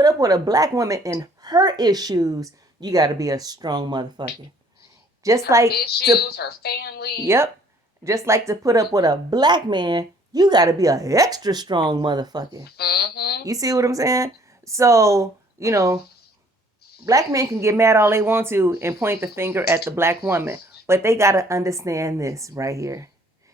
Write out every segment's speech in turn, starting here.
put up with a black woman in her issues, you got to be a strong motherfucker. Just Her like to, issues, her family. yep, just like to put up with a black man, you got to be an extra strong motherfucker. Mm-hmm. You see what I'm saying? So, black men can get mad all they want to and point the finger at the black woman, but they got to understand this right here.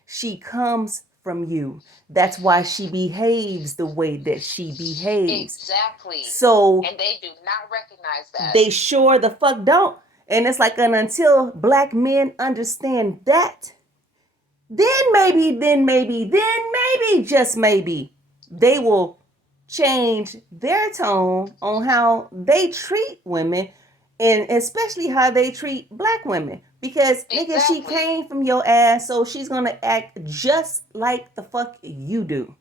She comes from you. That's why she behaves the way that she behaves. Exactly. So And they do not recognize that. they sure the fuck don't. And it's like, and until black men understand that, then maybe, just maybe, they will change their tone on how they treat women, and especially how they treat black women. Because nigga, she Exactly. came from your ass, so she's gonna act just like the fuck you do.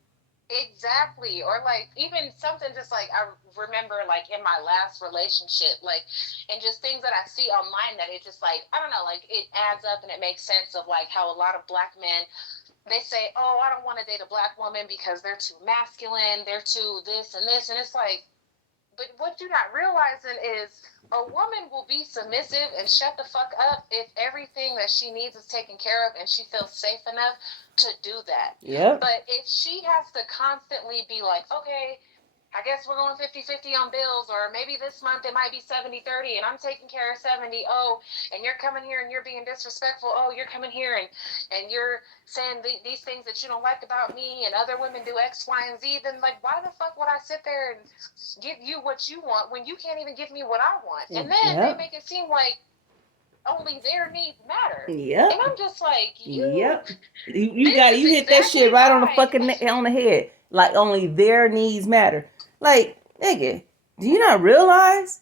Exactly. Or like even something just like I remember like in my last relationship, like and just things that I see online that it just like I don't know, like it adds up and it makes sense of like how a lot of black men they say, "Oh, I don't want to date a black woman because they're too masculine, they're too this and this." And it's like but what you're not realizing is a woman will be submissive and shut the fuck up if everything that she needs is taken care of and she feels safe enough to do that. Yep. But if she has to constantly be like, okay, I guess we're going 50-50 on bills, or maybe this month it might be 70-30, and I'm taking care of 70. Oh, and you're coming here and you're being disrespectful. Oh, you're coming here and you're saying these things that you don't like about me, and other women do X, Y, and Z. Then, like, why the fuck would I sit there and give you what you want when you can't even give me what I want? And then they Yep. make it seem like only their needs matter. And Yep. I'm just like, Yep. this is You hit that shit exactly right on the why. fucking on the head. Like only their needs matter. Like, nigga, do you not realize?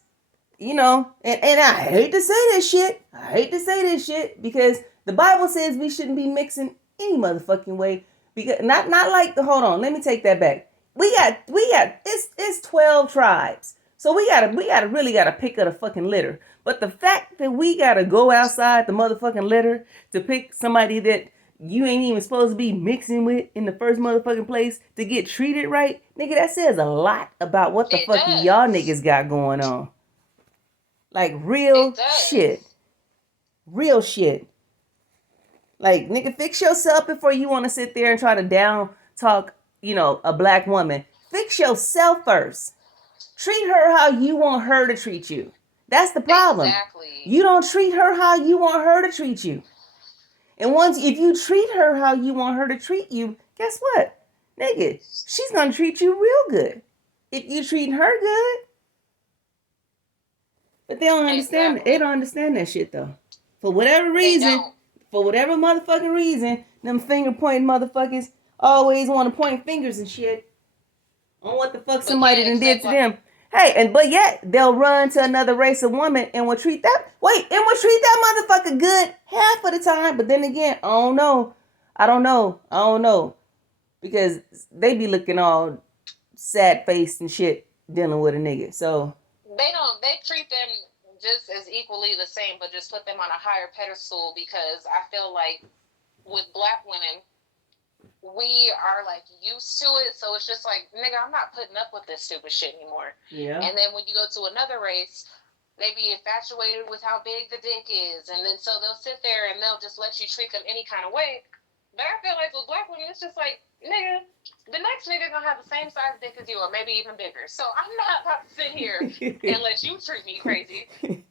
And I hate to say this shit. I hate to say this shit because the Bible says we shouldn't be mixing any motherfucking way. Because not like the hold on, let me take that back. We got it's 12 tribes. So we gotta really gotta pick up a fucking litter. But the fact that we gotta go outside the motherfucking litter to pick somebody that you ain't even supposed to be mixing with in the first motherfucking place to get treated right, nigga, that says a lot about what the It fuck y'all does. niggas got going on. Like It real shit. does. Real shit. Like, nigga, fix yourself before you want to sit there and try to down talk, a black woman. Fix yourself first. Treat her how you want her to treat you. That's the problem. Exactly. You don't treat her how you want her to treat you. And once, if you treat her how you want her to treat you, guess what? Nigga, she's going to treat you real good. If you treat her good. But they don't understand. They Exactly. don't understand that shit though. For whatever They reason, don't. for whatever motherfucking reason, them finger pointing motherfuckers always want to point fingers and shit on what the fuck But somebody yet, done did except to like, them. Hey, but yet they'll run to another race of woman and will treat that motherfucker good half of the time. But then again, I don't know. I don't know because they be looking all sad faced and shit dealing with a nigga. So they treat them just as equally the same, but just put them on a higher pedestal because I feel like with black women, we are like used to it. So it's just like, nigga, I'm not putting up with this stupid shit anymore. yeah. And then when you go to another race, they be infatuated with how big the dick is. And then so they'll sit there and they'll just let you treat them any kind of way. But I feel like with black women, it's just like, nigga, the next nigga gonna have the same size dick as you, or maybe even bigger. So I'm not about to sit here and let you treat me crazy.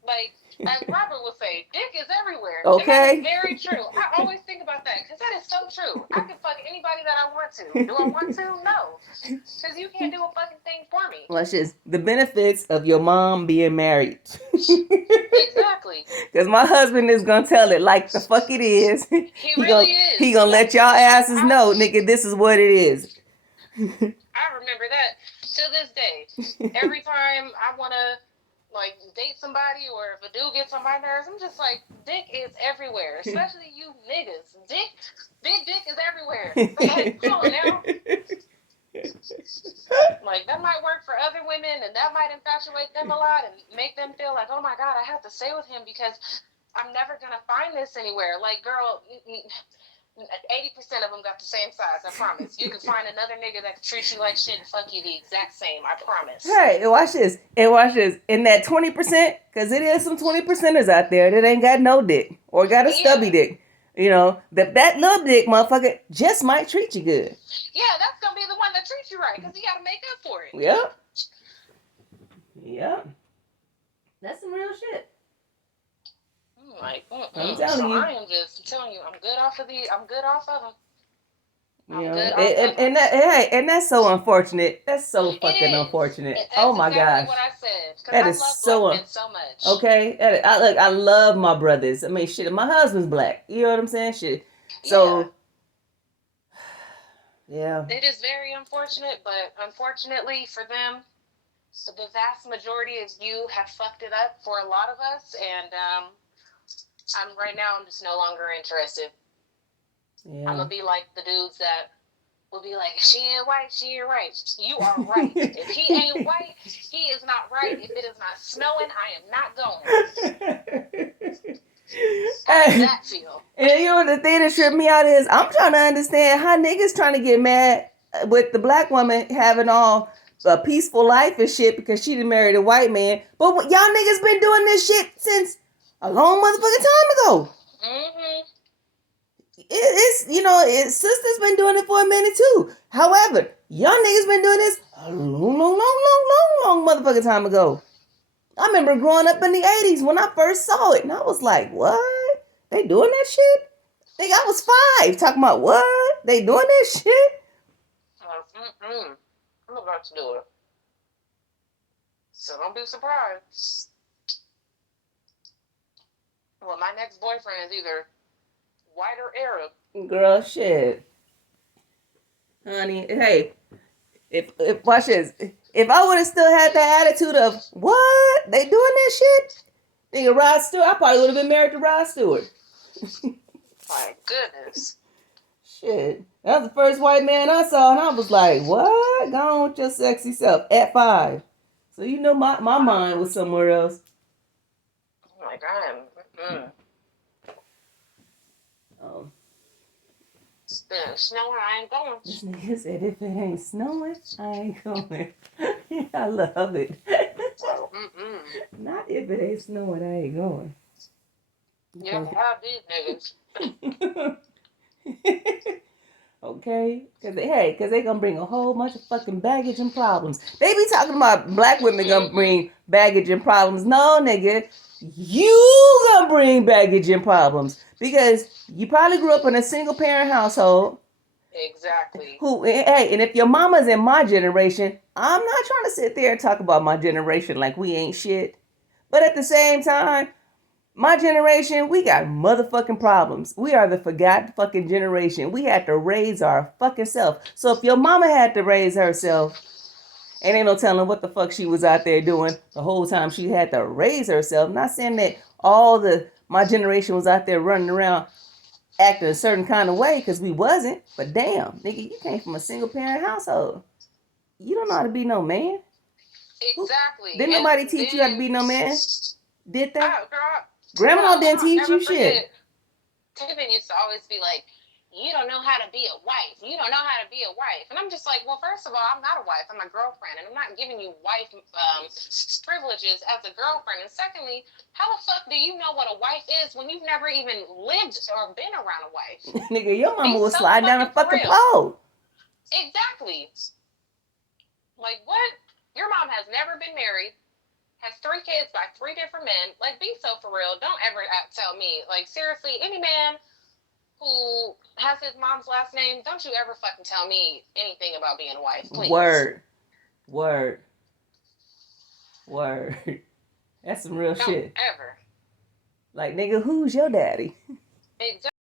Like, as Robert would say, dick is everywhere. And that is Okay. very true. I always think about that because that is so true. I can fuck anybody that I want to. Do I want to? No. Because you can't do a fucking thing for me. Well, it's just the benefits of your mom being married. Exactly. Because my husband is gonna tell it like the fuck it is. He he really gonna he is. gonna let That's y'all like, asses know, nigga, this is what it is. I remember that to this day. Every time I want to like date somebody or if a dude gets on my nerves, I'm just like, dick is everywhere, especially you niggas. Big dick is everywhere. Like, come on now. Like, that might work for other women and that might infatuate them a lot and make them feel like, oh my God, I have to stay with him because I'm never going to find this anywhere. Like, girl, 80% of them got the same size. I promise. You can find another nigga that can treat you like shit and fuck you the exact same. I promise. Hey, watch this. And watch this. In that 20%, because it is some 20%ers out there that ain't got no dick or got a stubby dick. You know, that little dick motherfucker just might treat you good. Yeah, that's gonna be the one that treats you right because he gotta make up for it. Yep. Yep. That's some real shit. Like, I'm telling you. I am just telling you, I'm good off of them. And that's so unfortunate. That's so fucking unfortunate. That's my exactly gosh. what I said. That is so black men so much. Okay, I love my brothers. I mean, shit, my husband's black. You know what I'm saying? Shit. So, yeah. It is very unfortunate, but unfortunately for them, so the vast majority of you have fucked it up for a lot of us, and I'm just no longer interested. Yeah. I'm gonna be like the dudes that will be like, she ain't white, she ain't right. You are right. If he ain't white, he is not right. If it is not snowing, I am not going. How does that feel? And you know the thing that tripped me out is I'm trying to understand how niggas trying to get mad with the black woman having all a peaceful life and shit because she done married a white man. But y'all niggas been doing this shit since a long motherfucking time ago. Mm-hmm. Sister's been doing it for a minute too. However, y'all niggas been doing this a long motherfucking time ago. I remember growing up in the 80s when I first saw it, and I was like, what? They doing that shit? I think I was 5, talking about what? They doing that shit? I'm about to do it. So don't be surprised. Well, my next boyfriend is either white or Arab. Girl, shit. Honey, hey, if watch this. If I would have still had that attitude of, what? They doing that shit? Nigga, Rod Stewart, I probably would have been married to Rod Stewart. My goodness. Shit. That was the first white man I saw, and I was like, what? Go on with your sexy self at 5. So you know my mind was somewhere else. Like, I am. Oh. Snowing, I ain't going. This nigga said, if it ain't snowing, I ain't going. I love it. Not if it ain't snowing, I ain't going. Yeah, have these niggas. Okay? Because they gonna bring a whole bunch of fucking baggage and problems. They be talking about black women gonna bring baggage and problems. No, nigga. You gonna bring baggage and problems. Because you probably grew up in a single parent household. Exactly. And if your mama's in my generation, I'm not trying to sit there and talk about my generation like we ain't shit. But at the same time, my generation, we got motherfucking problems. We are the forgotten fucking generation. We had to raise our fucking self. So if your mama had to raise herself, and ain't no telling what the fuck she was out there doing the whole time she had to raise herself. Not saying that my generation was out there running around acting a certain kind of way, because we wasn't. But damn, nigga, you came from a single parent household. You don't know how to be no man. Exactly. Didn't nobody teach you how to be no man? Did they? Girl, Grandma didn't teach you shit. Tiffany used to always be like, you don't know how to be a wife. You don't know how to be a wife. And I'm just like, well, first of all, I'm not a wife. I'm a girlfriend. And I'm not giving you wife privileges as a girlfriend. And secondly, how the fuck do you know what a wife is when you've never even lived or been around a wife? Nigga, your mama was sliding down a fucking pole. Exactly. Like, what? Your mom has never been married, has 3 kids by 3 different men. Like, be so for real. Don't ever tell me. Like, seriously, any man who has his mom's last name, don't you ever fucking tell me anything about being a wife, please. Word. That's some real shit. Don't ever. Like, nigga, who's your daddy? Exactly.